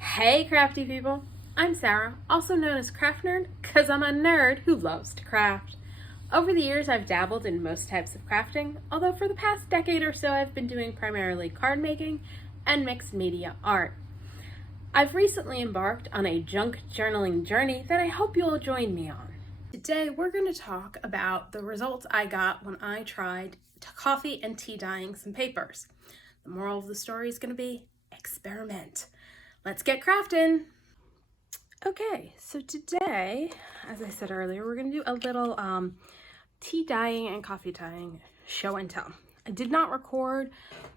Hey crafty people, I'm Sarah, also known as Craft Nerd, because I'm a nerd who loves to craft. Over the years I've dabbled in most types of crafting, although for the past decade or so I've been doing primarily card making and mixed media art. I've recently embarked on a junk journaling journey that I hope you'll join me on. Today we're going to talk about the results I got when I tried coffee and tea dyeing some papers. The moral of the story is going to be experiment. Let's get crafting. Okay, so today, as I said earlier, we're going to do a little tea dyeing and coffee dyeing show and tell. I did not record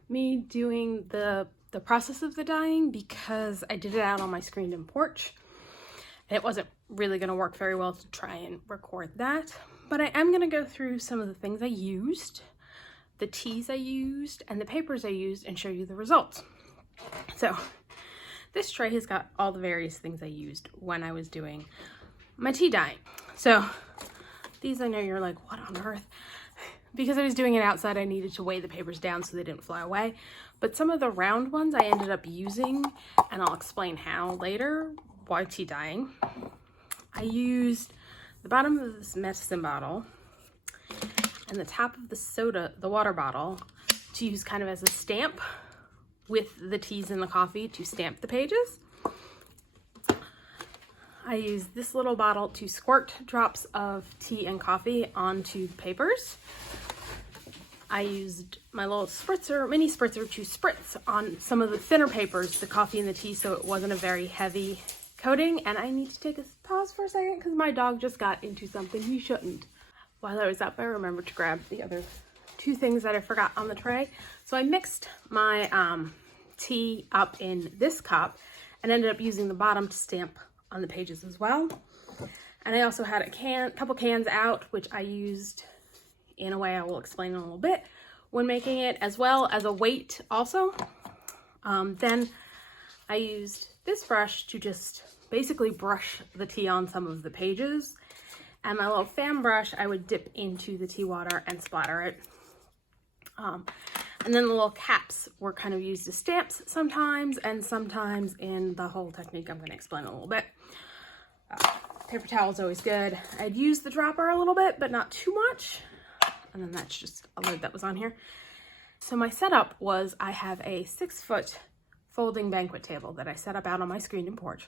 me doing the process of the dyeing because I did it out on my screened-in porch. It wasn't really going to work very well to try and record that, but I am going to go through some of the things I used, the teas I used, and the papers I used and show you the results. So this tray has got all the various things I used when I was doing my tea dyeing. So these, I know you're like, what on earth? Because I was doing it outside, I needed to weigh the papers down so they didn't fly away. But some of the round ones I ended up using, and I'll explain how later, while tea dyeing. I used the bottom of this medicine bottle and the top of the water bottle to use kind of as a stamp with the teas and the coffee to stamp the pages. I used this little bottle to squirt drops of tea and coffee onto the papers. I used my little spritzer, mini spritzer, to spritz on some of the thinner papers, the coffee and the tea, so it wasn't a very heavy coating. And I need to take a pause for a second because my dog just got into something he shouldn't. While I was up, I remembered to grab the other two things that I forgot on the tray. So I mixed my tea up in this cup and ended up using the bottom to stamp on the pages as well. And I also had a couple cans out, which I used in a way I will explain in a little bit when making it, as well as a weight also. Then I used this brush to just basically brush the tea on some of the pages. And my little fan brush, I would dip into the tea water and splatter it. And then the little caps were kind of used as stamps sometimes, and sometimes in the whole technique I'm going to explain a little bit. Paper towel is always good. I'd used the dropper a little bit, but not too much. And then that's just a lid that was on here. So my setup was, I have a 6-foot folding banquet table that I set up out on my screened-in porch.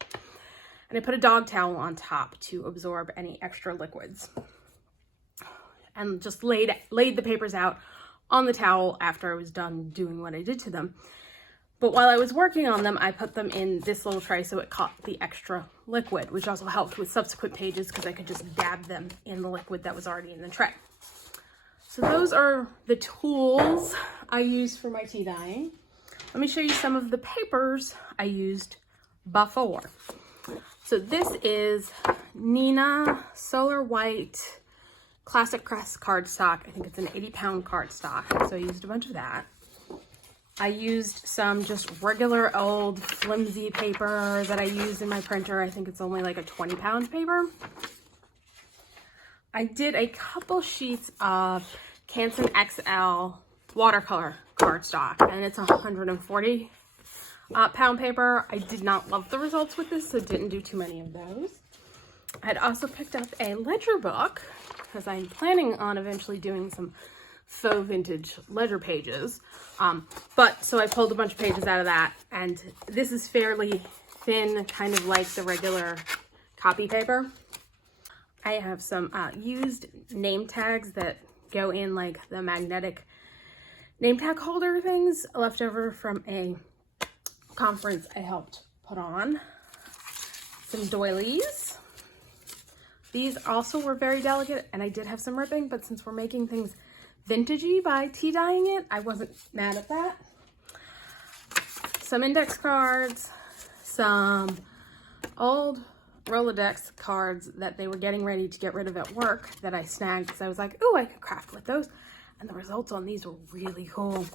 And I put a dog towel on top to absorb any extra liquids. And just laid the papers out on the towel after I was done doing what I did to them. But while I was working on them, I put them in this little tray so it caught the extra liquid, which also helped with subsequent pages because I could just dab them in the liquid that was already in the tray. So those are the tools I used for my tea dyeing. Let me show you some of the papers I used before. So this is Nina Solar White Classic Crest cardstock. I think it's an 80-pound cardstock, so I used a bunch of that. I used some just regular old flimsy paper that I use in my printer. I think it's only like a 20-pound paper. I did a couple sheets of Canson XL watercolor cardstock, and it's 140 pound paper. I did not love the results with this, so didn't do too many of those. I'd also picked up a ledger book because I'm planning on eventually doing some faux vintage ledger pages. So I pulled a bunch of pages out of that, and this is fairly thin, kind of like the regular copy paper. I have some used name tags that go in like the magnetic name tag holder things left over from a conference I helped put on. Some doilies. These also were very delicate, and I did have some ripping, but since we're making things vintagey by tea dyeing it, I wasn't mad at that. Some index cards, some old Rolodex cards that they were getting ready to get rid of at work that I snagged because I was like, oh, I could craft with those. And the results on these were really cool.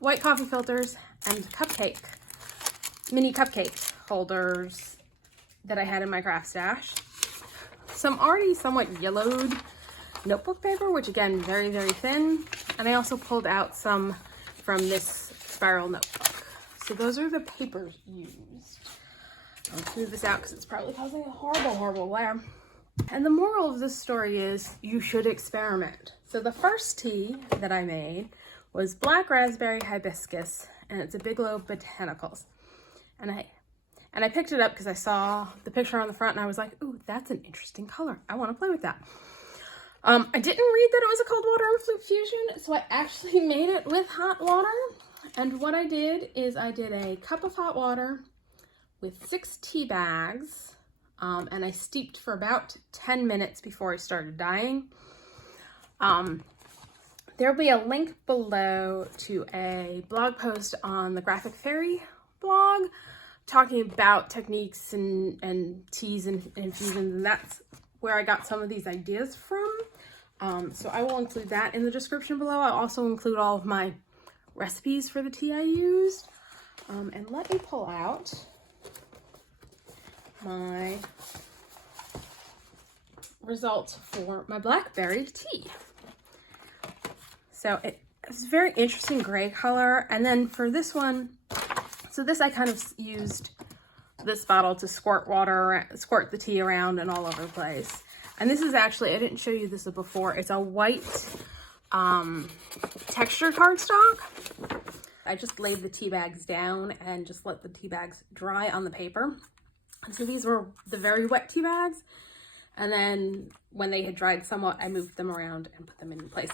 White coffee filters and mini cupcake holders that I had in my craft stash. Some already somewhat yellowed notebook paper, which again, very, very thin. And I also pulled out some from this spiral notebook. So those are the papers used. I'll smooth this out because it's probably causing a horrible glare. And the moral of this story is you should experiment. So the first tea that I made was black raspberry hibiscus, and it's a Biglow Botanicals. And I picked it up because I saw the picture on the front and I was like, ooh, that's an interesting color. I want to play with that. I didn't read that it was a cold water infusion, so I actually made it with hot water. And what I did is I did a cup of hot water with 6 tea bags, and I steeped for about 10 minutes before I started dyeing. There'll be a link below to a blog post on the Graphic Fairy blog talking about techniques and teas and infusions, and that's where I got some of these ideas from. So I will include that in the description below. I'll also include all of my recipes for the tea I used. And let me pull out my results for my Blackberry tea. So it's a very interesting gray color. And then for this one, so this I kind of used this bottle to squirt the tea around and all over the place. And this is actually, I didn't show you this before, it's a white texture cardstock. I just laid the tea bags down and just let the tea bags dry on the paper. And so these were the very wet tea bags. And then when they had dried somewhat, I moved them around and put them in place.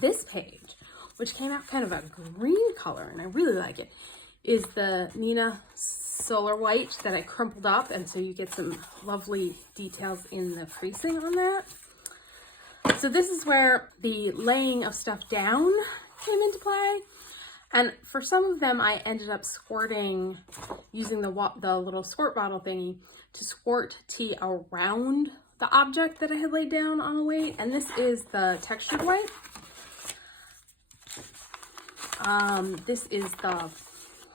This page, which came out kind of a green color, and I really like it, is the Nina Solar White that I crumpled up, and so you get some lovely details in the creasing on that. So this is where the laying of stuff down came into play. And for some of them, I ended up squirting, using the little squirt bottle thingy to squirt tea around the object that I had laid down on a weight. And this is the textured white. This is the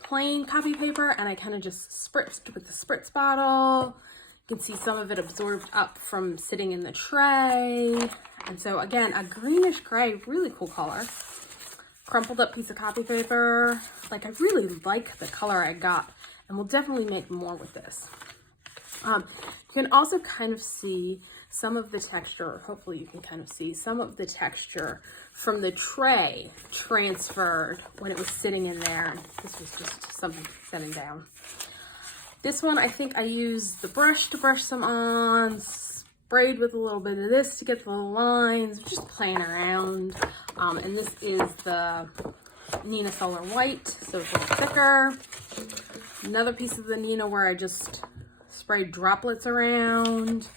plain copy paper, and I kind of just spritzed with the spritz bottle. You can see some of it absorbed up from sitting in the tray. And so again, a greenish gray, really cool color. Crumpled up piece of copy paper. Like, I really like the color I got, and we'll definitely make more with this. You can also kind of see some of the texture, hopefully you can kind of see some of the texture from the tray transferred when it was sitting in there. This was just something setting down. This one, I think I used the brush to brush some on, sprayed with a little bit of this to get the lines, just playing around. And this is the Nina Solar White, so it's a little thicker. Another piece of the Nina where I just sprayed droplets around.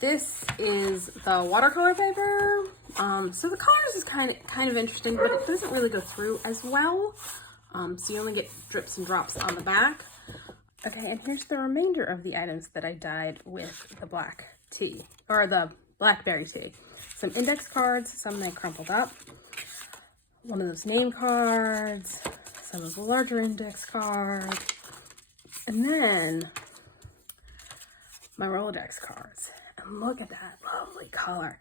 This is the watercolor paper. So the colors is kind of interesting, but it doesn't really go through as well. So you only get drips and drops on the back. Okay, and here's the remainder of the items that I dyed with the black tea, or the Blackberry tea. Some index cards, some I crumpled up. One of those name cards, some of the larger index cards, and then my Rolodex cards. And look at that lovely color.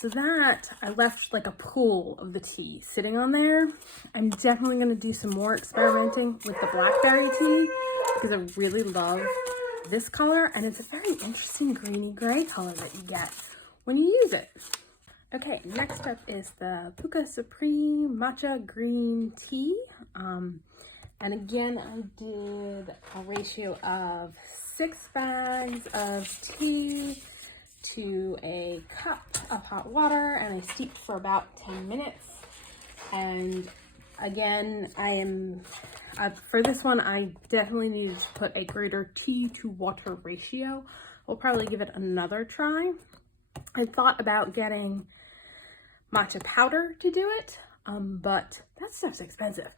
So that, I left like a pool of the tea sitting on there. I'm definitely going to do some more experimenting with the Blackberry tea because I really love this color, and it's a very interesting greeny gray color that you get when you use it. Okay, next up is the Pukka Supreme Matcha Green Tea. And again, I did a ratio of 6 bags of tea to a cup of hot water, and I steeped for about 10 minutes. And again, for this one, I definitely needed to put a greater tea to water ratio. We'll probably give it another try. I thought about getting matcha powder to do it, but that stuff's expensive.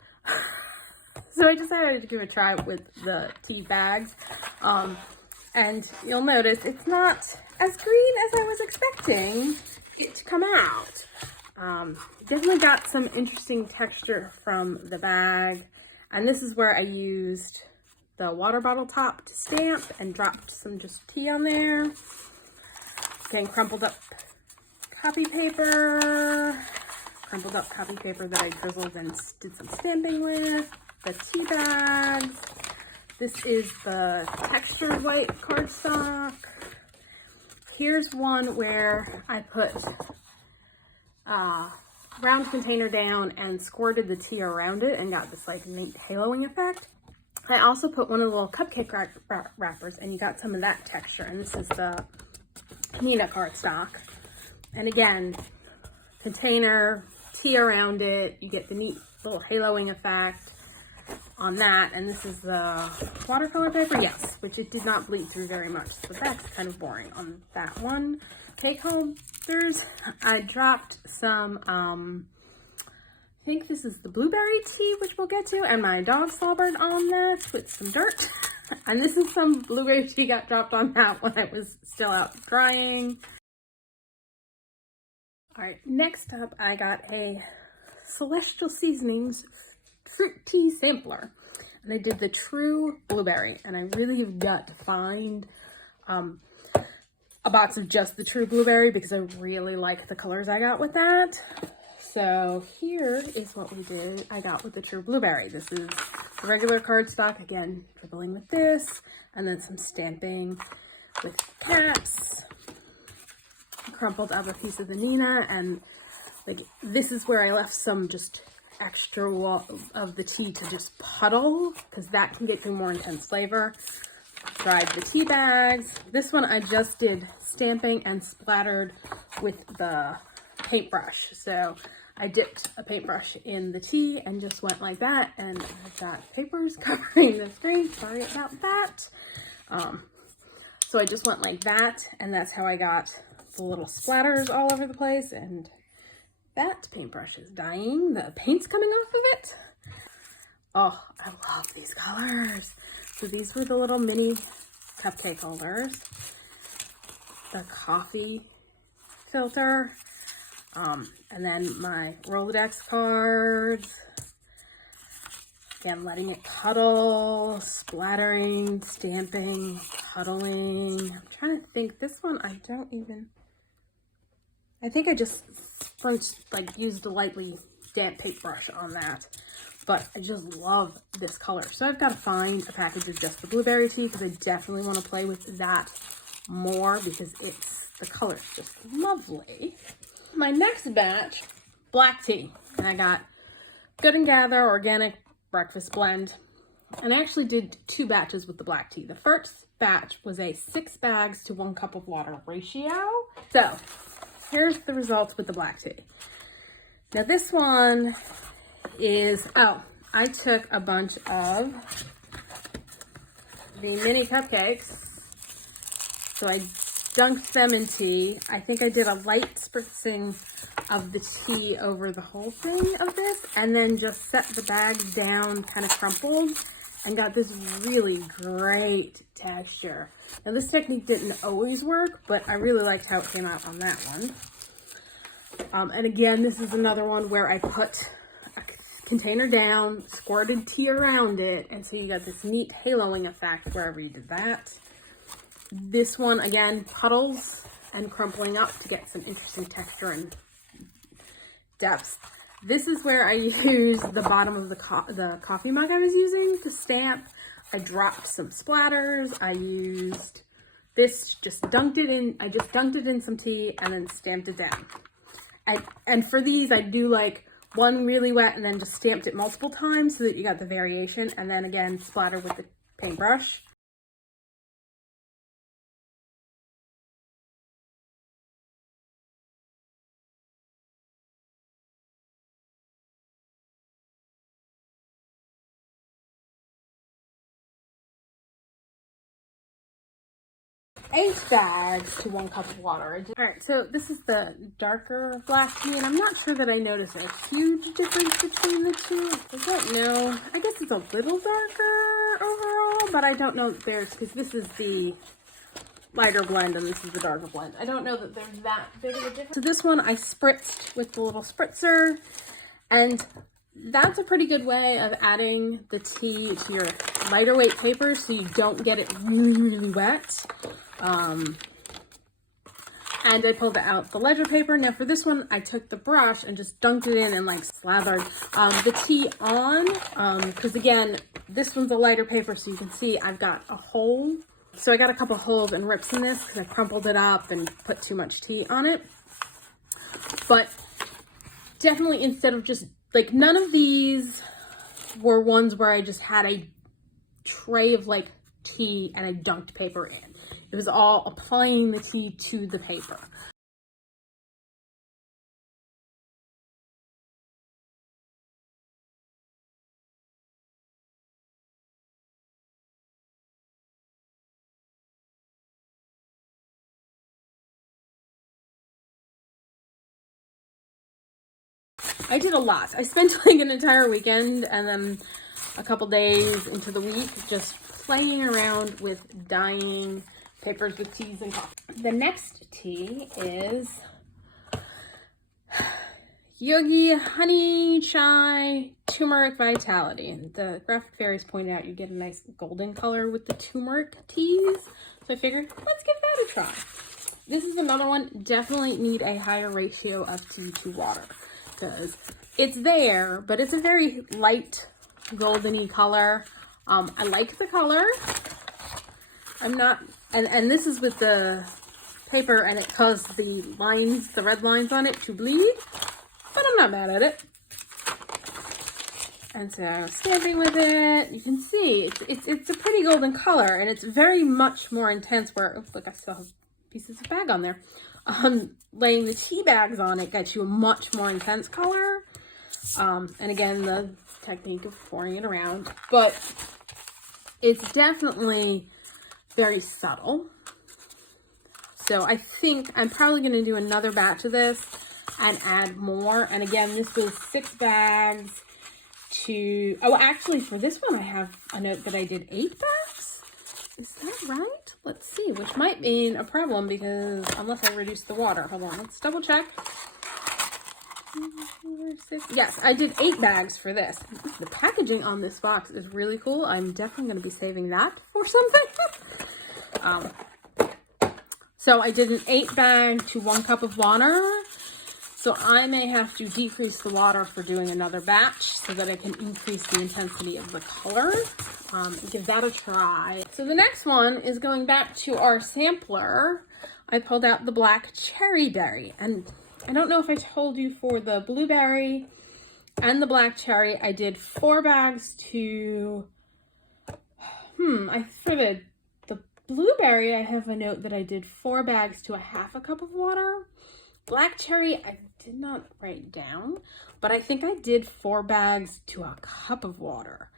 So I decided to give it a try with the tea bags. And you'll notice it's not as green as I was expecting it to come out. Definitely got some interesting texture from the bag. And this is where I used the water bottle top to stamp and dropped some just tea on there. Again, crumpled up copy paper that I drizzled and did some stamping with. The tea bags, This is the textured white cardstock. Here's one where I put round container down and squirted the tea around it and got this like neat haloing effect. I also put one of the little cupcake wrappers and you got some of that texture, and this is the Nina cardstock. And again, container, tea around it, you get the neat little haloing effect on that. And this is the watercolor paper, yes, which it did not bleed through very much, so that's kind of boring on that one. Take home, I dropped some, I think this is the blueberry tea, which we'll get to, and my dog slobbered on that with some dirt. And this is some blueberry tea got dropped on that when I was still out drying. All right, next up, I got a Celestial Seasonings fruit tea sampler. And I did the true blueberry, and I really have got to find a box of just the true blueberry because I really like the colors I got with that. So here is what we did. I got with the true blueberry. This is the regular cardstock, again, dribbling with this, and then some stamping with caps. Crumpled up a piece of the Nina, and like this is where I left some just extra of the tea to just puddle, because that can get more intense flavor. Dried the tea bags. This one I just did stamping and splattered with the paintbrush. So I dipped a paintbrush in the tea and just went like that, and I've got papers covering the screen. Sorry about that. So I just went like that, and that's how I got the little splatters all over the place. And that paintbrush is dying. The paint's coming off of it. Oh, I love these colors. So these were the little mini cupcake holders, the coffee filter, and then my Rolodex cards. Again, letting it puddle, splattering, stamping, puddling. I'm trying to think. This one, I think I just used a lightly damp paintbrush on that. But I just love this color. So I've got to find a package of just the blueberry tea, because I definitely want to play with that more, because the color's just lovely. My next batch, black tea. And I got Good and Gather Organic Breakfast Blend. And I actually did 2 batches with the black tea. The first batch was a 6 bags to 1 cup of water ratio. So here's the results with the black tea. Now this one is, I took a bunch of the mini cupcakes, so I dunked them in tea. I think I did a light spritzing of the tea over the whole thing of this, and then just set the bags down kind of crumpled, and got this really great texture. Now this technique didn't always work, but I really liked how it came out on that one. And again, this is another one where I put container down, squirted tea around it, and so you got this neat haloing effect wherever you did that. This one, again, puddles and crumpling up to get some interesting texture and depth. This is where I used the bottom of the coffee mug I was using to stamp. I dropped some splatters. I used this, I just dunked it in some tea and then stamped it down. And for these, I do like one really wet and then just stamped it multiple times so that you got the variation, and then again splatter with the paintbrush. Eight bags to 1 cup of water. All right, so this is the darker black tea, and I'm not sure that I noticed a huge difference between the two. I don't know. I guess it's a little darker overall, but I don't know that there's, because this is the lighter blend and this is the darker blend. I don't know that there's that big of a difference. So this one I spritzed with the little spritzer, and that's a pretty good way of adding the tea to your lighter weight paper so you don't get it really, really wet. And I pulled out the ledger paper. Now for this one, I took the brush and just dunked it in and like slathered the tea on. Because again, this one's a lighter paper, so you can see I've got a hole. So I got a couple holes and rips in this because I crumpled it up and put too much tea on it. But definitely, instead of just, like, none of these were ones where I just had a tray of like tea and I dunked paper in. It was all applying the tea to the paper. I did a lot. I spent like an entire weekend and then a couple days into the week just playing around with dyeing papers with teas and coffee. The next tea is Yogi Honey Chai Turmeric Vitality. The graphic fairies pointed out you get a nice golden color with the turmeric teas. So I figured, let's give that a try. This is another one, definitely need a higher ratio of tea to water. Because it's there, but it's a very light goldeny color. I like the color. I'm not, and this is with the paper and it caused the lines, the red lines on it to bleed, but I'm not mad at it. And so I was stamping with it. You can see it's a pretty golden color and it's very much more intense where, oh, look, I still have pieces of bag on there. Laying the tea bags on it gets you a much more intense color. And again, the technique of pouring it around, but it's definitely very subtle. So I think I'm probably going to do another batch of this and add more. And again, this was 6 bags to, oh, actually for this one, I have a note that I did 8 bags. Is that right? Let's see, which might mean a problem because unless I reduce the water. Hold on, let's double check. 4, 6. Yes, I did 8 bags for this. The packaging on this box is really cool. I'm definitely going to be saving that for something. So I did an 8 bag to 1 cup of water. So I may have to decrease the water for doing another batch so that I can increase the intensity of the color. Give that a try. So the next one is going back to our sampler. I pulled out the black cherry berry. And I don't know if I told you, for the blueberry and the black cherry, I did 4 bags to, for the blueberry, I have a note that I did 4 bags to a half a cup of water. Black cherry, I did not write down, but I think I did 4 bags to a cup of water,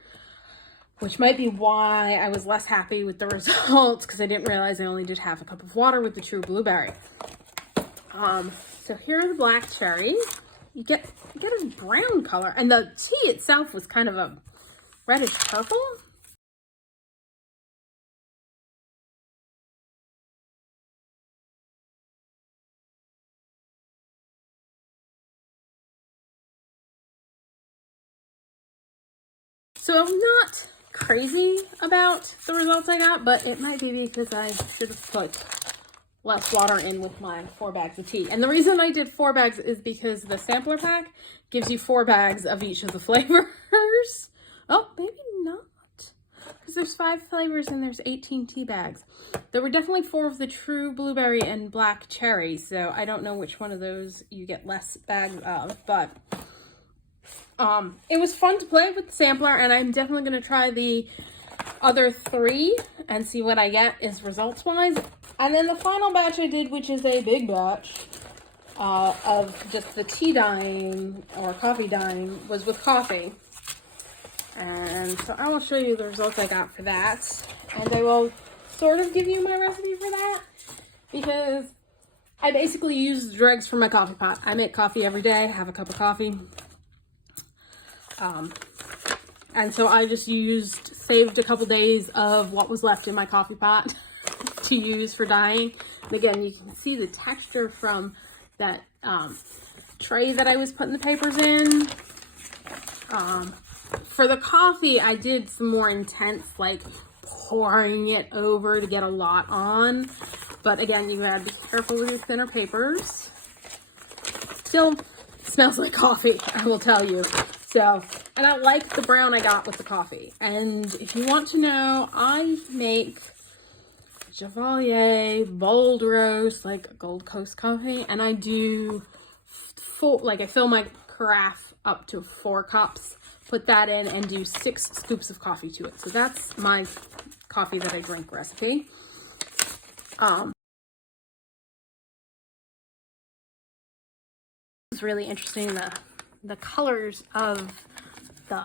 which might be why I was less happy with the results, because I didn't realize I only did half a cup of water with the true blueberry. So here are the black cherries. You get a brown color, and the tea itself was kind of a reddish purple. So I'm not crazy about the results I got, but it might be because I should have put less water in with my 4 bags of tea. And the reason I did 4 bags is because the sampler pack gives you 4 bags of each of the flavors. Oh, maybe not, because there's 5 flavors and there's 18 tea bags. There were definitely 4 of the true blueberry and black cherry, so I don't know which one of those you get less bags of, but it was fun to play with the sampler, and I'm definitely going to try the other 3 and see what I get is results wise. And then the final batch I did, which is a big batch of just the tea dyeing or coffee dyeing, was with coffee. And so I will show you the results I got for that, and I will sort of give you my recipe for that, because I basically use dregs from my coffee pot. I make coffee every day, have a cup of coffee. And so I just saved a couple days of what was left in my coffee pot to use for dyeing. And again, you can see the texture from that tray that I was putting the papers in. For the coffee, I did some more intense, like pouring it over to get a lot on. But again, you gotta be careful with your thinner papers. Still smells like coffee, I will tell you. So, and I like the brown I got with the coffee. And if you want to know, I make Chevalier, bold roast, like Gold Coast coffee. And I do I fill my carafe up to 4 cups, put that in and do 6 scoops of coffee to it. So that's my coffee that I drink recipe. It's really interesting. The colors of the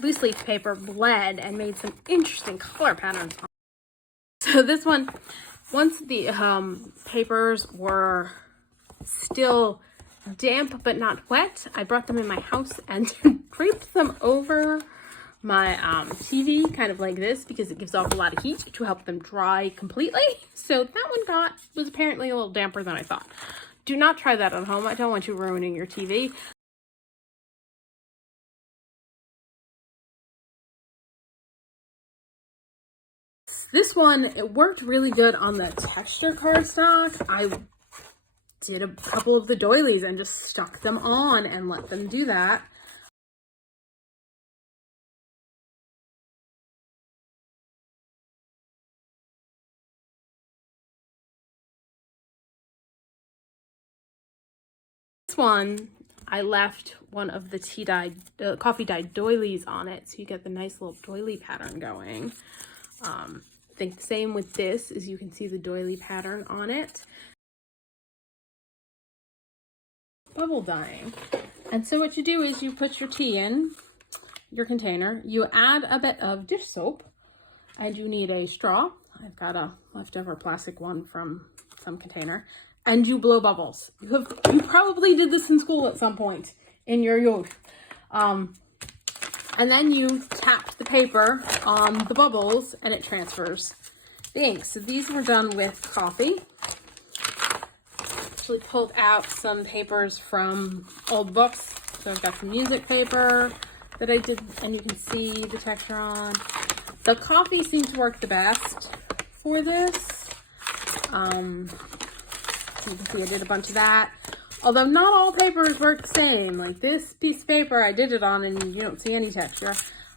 loose leaf paper bled and made some interesting color patterns. So this one, once the papers were still damp but not wet, I brought them in my house and draped them over my TV, kind of like this, because it gives off a lot of heat to help them dry completely. So that one was apparently a little damper than I thought. Do not try that at home. I don't want you ruining your TV. This one, it worked really good on the texture cardstock. I did a couple of the doilies and just stuck them on and let them do that. This one, I left one of the coffee dyed doilies on it, so you get the nice little doily pattern going. I think the same with this, as you can see the doily pattern on it. Bubble dyeing. And so what you do is you put your tea in your container, you add a bit of dish soap, and you need a straw. I've got a leftover plastic one from some container, and you blow bubbles. You probably did this in school at some point in your youth. And then you tap the paper on the bubbles and it transfers the ink. So these were done with coffee. Actually pulled out some papers from old books. So I've got some music paper that I did, and you can see the texture on. The coffee seems to work the best for this. You can see I did a bunch of that. Although not all papers work the same. Like this piece of paper I did it on and you don't see any texture.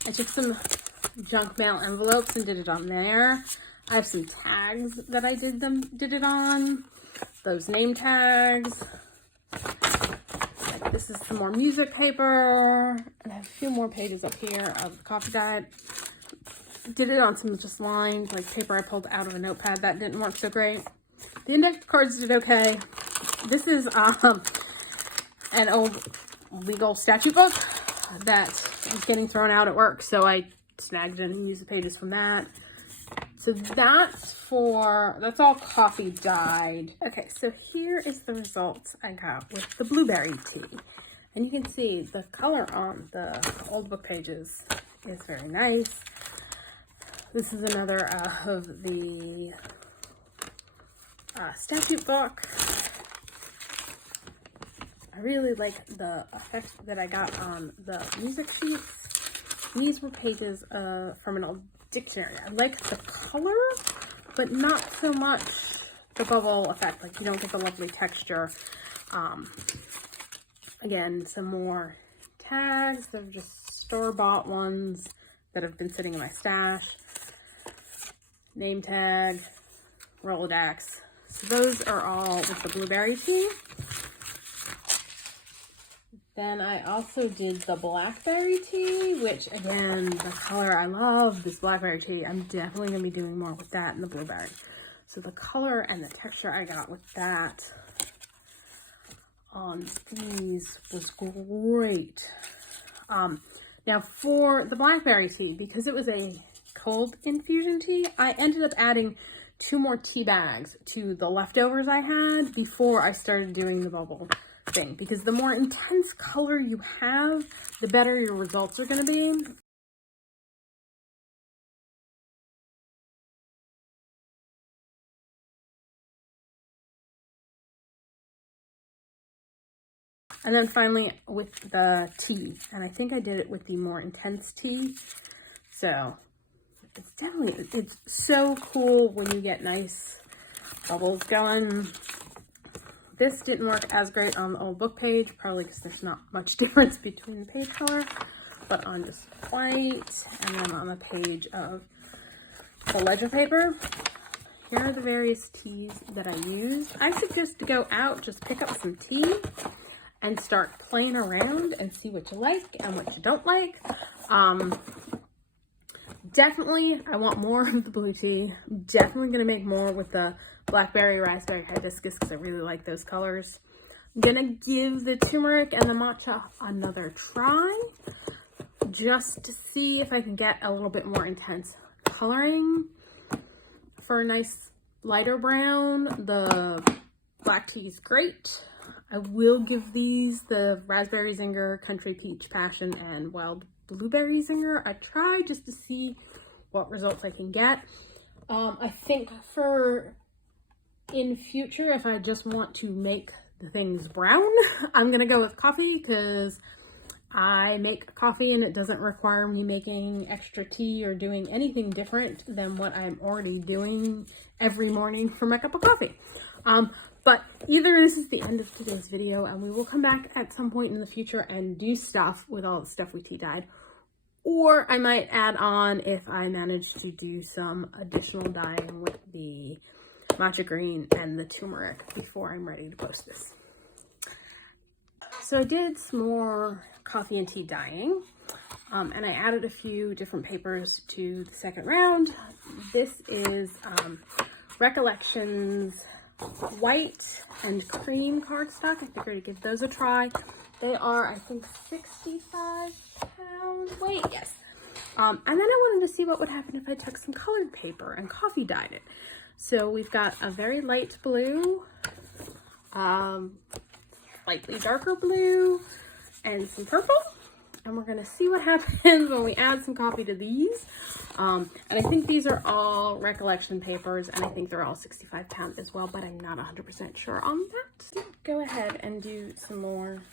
I took some junk mail envelopes and did it on there. I have some tags that I did it on. Those name tags. Like this is some more music paper. And I have a few more pages up here of the coffee diet. Did it on some just lines, like paper I pulled out of a notepad. That didn't work so great. The index cards did okay. This is an old legal statute book that was getting thrown out at work, so I snagged it and used the pages from that. So that's all coffee dyed. Okay, so here is the results I got with the blueberry tea. And you can see the color on the old book pages is very nice. This is another of the statute book. I really like the effect that I got on the music sheets. These were pages from an old dictionary. I like the color, but not so much the bubble effect. Like you don't get the lovely texture. Again, some more tags. They're just store-bought ones that have been sitting in my stash. Name tag, Rolodex. So those are all with the blueberry tea. Then I also did the blackberry tea, which again, the color, I love this blackberry tea. I'm definitely going to be doing more with that and the blueberry. So the color and the texture I got with that on these was great. Now for the blackberry tea, because it was a cold infusion tea, I ended up adding 2 more tea bags to the leftovers I had before I started doing the bubble thing, because the more intense color you have, the better your results are going to be. And then finally with the tea, and I think I did it with the more intense tea. So it's so cool when you get nice bubbles going. This didn't work as great on the old book page, probably because there's not much difference between the page color, but on just white and then on the page of the ledger paper. Here are the various teas that I used. I suggest to go out, just pick up some tea and start playing around and see what you like and what you don't like. Definitely, I want more of the blue tea. Definitely gonna make more with the Blackberry, Raspberry, Hibiscus because I really like those colors. I'm gonna give the turmeric and the matcha another try just to see if I can get a little bit more intense coloring. For a nice lighter brown, the black tea is great. I will give these the Raspberry Zinger, Country Peach Passion, and Wild Blueberry Zinger a try just to see what results I can get. I think for in future, if I just want to make the things brown, I'm gonna go with coffee because I make coffee and it doesn't require me making extra tea or doing anything different than what I'm already doing every morning for my cup of coffee. But either this is the end of today's video and we will come back at some point in the future and do stuff with all the stuff we tea dyed. Or I might add on if I manage to do some additional dyeing with the matcha green and the turmeric before I'm ready to post this. So I did some more coffee and tea dyeing, and I added a few different papers to the second round. This is Recollections white and cream cardstock. I figured I'd give those a try. They are, I think, 65 pound weight, yes. And then I wanted to see what would happen if I took some colored paper and coffee dyed it. So we've got a very light blue, slightly darker blue, and some purple. And we're gonna see what happens when we add some coffee to these. And I think these are all Recollection papers, and I think they're all 65 pound as well, but I'm not 100% sure on that. Go ahead and do some more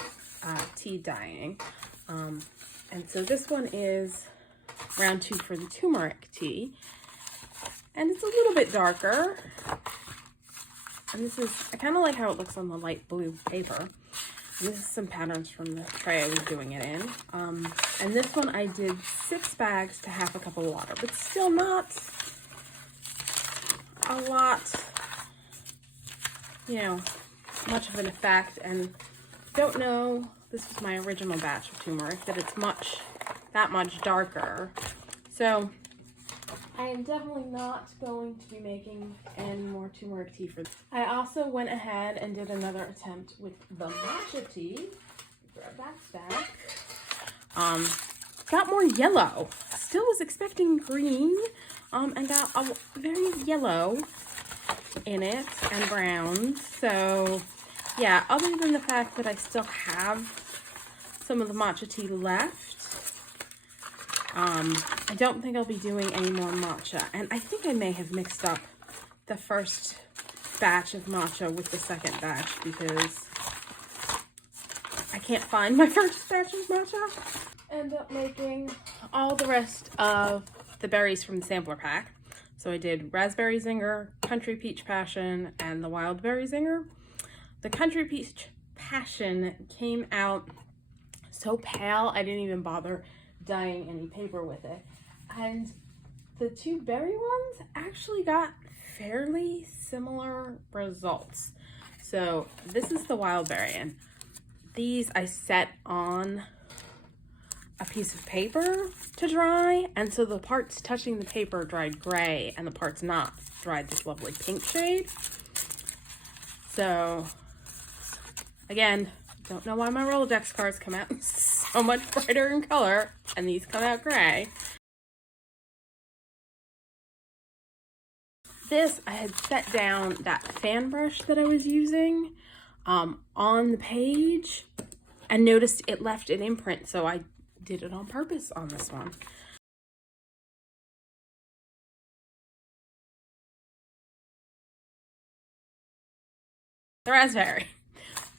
tea dyeing. And so this one is round 2 for the turmeric tea. And it's a little bit darker. And this is, I kind of like how it looks on the light blue paper. And this is some patterns from the tray I was doing it in. And this one I did 6 bags to half a cup of water, but still not a lot, you know, much of an effect. And don't know, this was my original batch of turmeric, that it's that much darker. So I am definitely not going to be making any more turmeric tea for this. I also went ahead and did another attempt with the matcha tea. Grab that back. Got more yellow. Still was expecting green, and got a very yellow in it and brown. So yeah, other than the fact that I still have some of the matcha tea left, I don't think I'll be doing any more matcha. And I think I may have mixed up the first batch of matcha with the second batch because I can't find my first batch of matcha. End up making all the rest of the berries from the sampler pack. So I did Raspberry Zinger, Country Peach Passion, and the Wild Berry Zinger. The Country Peach Passion came out so pale I didn't even bother dyeing any paper with it. And the 2 berry ones actually got fairly similar results. So this is the wild berry, and these I set on a piece of paper to dry, and so the parts touching the paper dried gray and the parts not dried this lovely pink shade. So again, don't know why my Rolodex cards come out so much brighter in color and these come out gray. This, I had set down that fan brush that I was using on the page and noticed it left an imprint, so I did it on purpose on this one. The raspberry,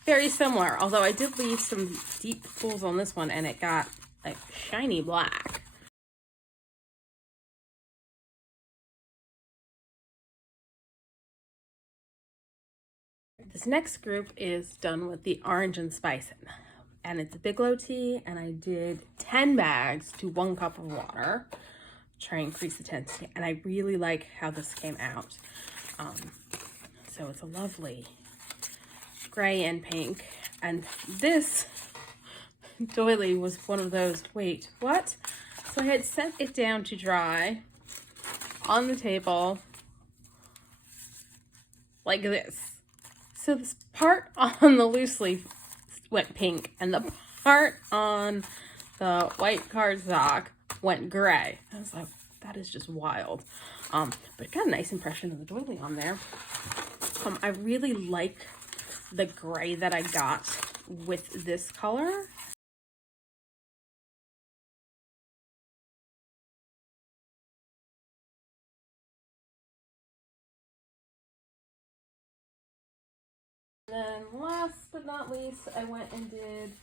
very similar, although I did leave some deep pools on this one and it got like shiny black. This next group is done with the orange and spice, and it's a Biglow tea, and I did 10 bags to 1 cup of water. Try and increase the intensity, and I really like how this came out. So it's a lovely gray and pink, and this doily was one of those, wait, what? So I had set it down to dry on the table like this. So this part on the loose leaf went pink, and the part on the white cardstock went gray. I was like, that is just wild. But it got a nice impression of the doily on there. I really like the gray that I got with this color. And then last but not least, I went and did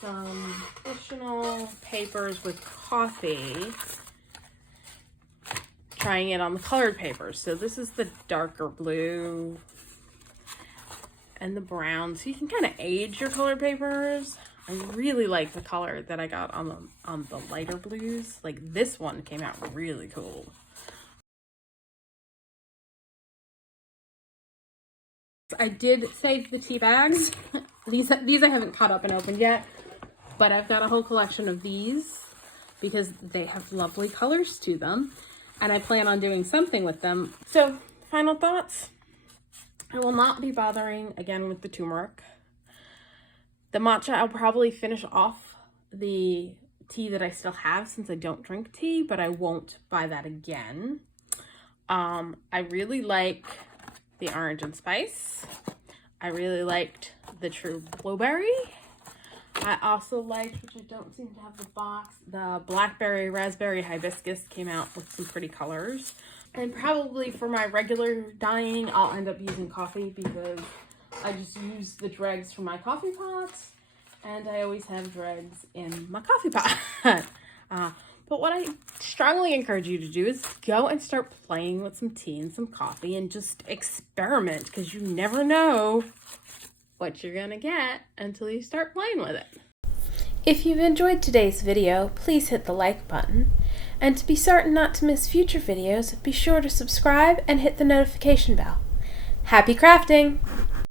some additional papers with coffee, trying it on the colored papers. So this is the darker blue and the brown, so you can kind of age your colored papers. I really like the color that I got on the lighter blues. Like this one came out really cool. I did save the tea bags. These I haven't cut up and opened yet, but I've got a whole collection of these because they have lovely colors to them, and I plan on doing something with them. So, final thoughts. I will not be bothering again with the turmeric. The matcha, I'll probably finish off the tea that I still have since I don't drink tea, but I won't buy that again. I really like the orange and spice. I really liked the true blueberry. I also liked, which I don't seem to have the box, the blackberry, raspberry, hibiscus came out with some pretty colors. And probably for my regular dyeing, I'll end up using coffee because I just use the dregs from my coffee pots, and I always have dregs in my coffee pot. But what I strongly encourage you to do is go and start playing with some tea and some coffee and just experiment, because you never know what you're gonna get until you start playing with it. If you've enjoyed today's video, please hit the like button. And to be certain not to miss future videos, be sure to subscribe and hit the notification bell. Happy crafting!